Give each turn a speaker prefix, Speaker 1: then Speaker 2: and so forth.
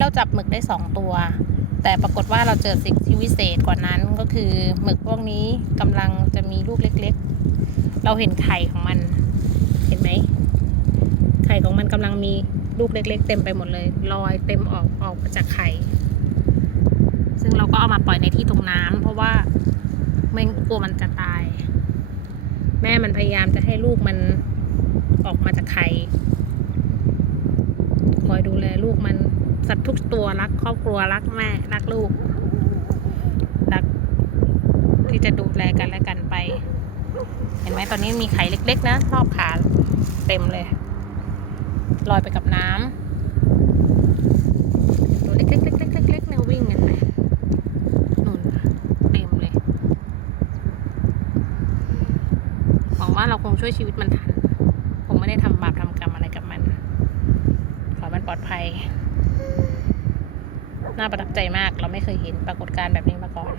Speaker 1: เราจับหมึกได้สองตัว แต่ปรากฏว่าเราเจอสิ่งที่วิเศษกว่านั้นก็คือหมึกพวกนี้กำลังจะมีลูกเล็กๆ เราเห็นไข่ของมัน เห็นไหม ไข่ของมันกำลังมีลูกเล็ก ๆ เต็มไปหมดเลยลอยเต็มออกออกมาจากไข่ ซึ่งเราก็เอามาปล่อยในที่ตรงน้ำเพราะว่าไม่กลัวมันจะตาย แม่มันพยายามจะให้ลูกมันออกมาจากไข่คอยดูแลลูกมัน สัตว์ทุกตัวรักครอบครัวรักแม่รักลูก รักที่จะดูแลกันและกันไป เห็นไหมตอนนี้มีไข่เล็ก ๆ นะรอบขาเต็มเลยลอยไปกับน้ำตัวเล็กๆๆๆๆๆเนี่ยวิ่งกันไปนู่นเต็มเลยหวังว่าเราคงช่วยชีวิตมันทัน คงไม่ได้ทำบาปทำกรรมอะไรกับมัน ขอให้มันปลอดภัย น่าประทับใจมาก เราไม่เคยเห็นปรากฏการณ์แบบนี้มาก่อน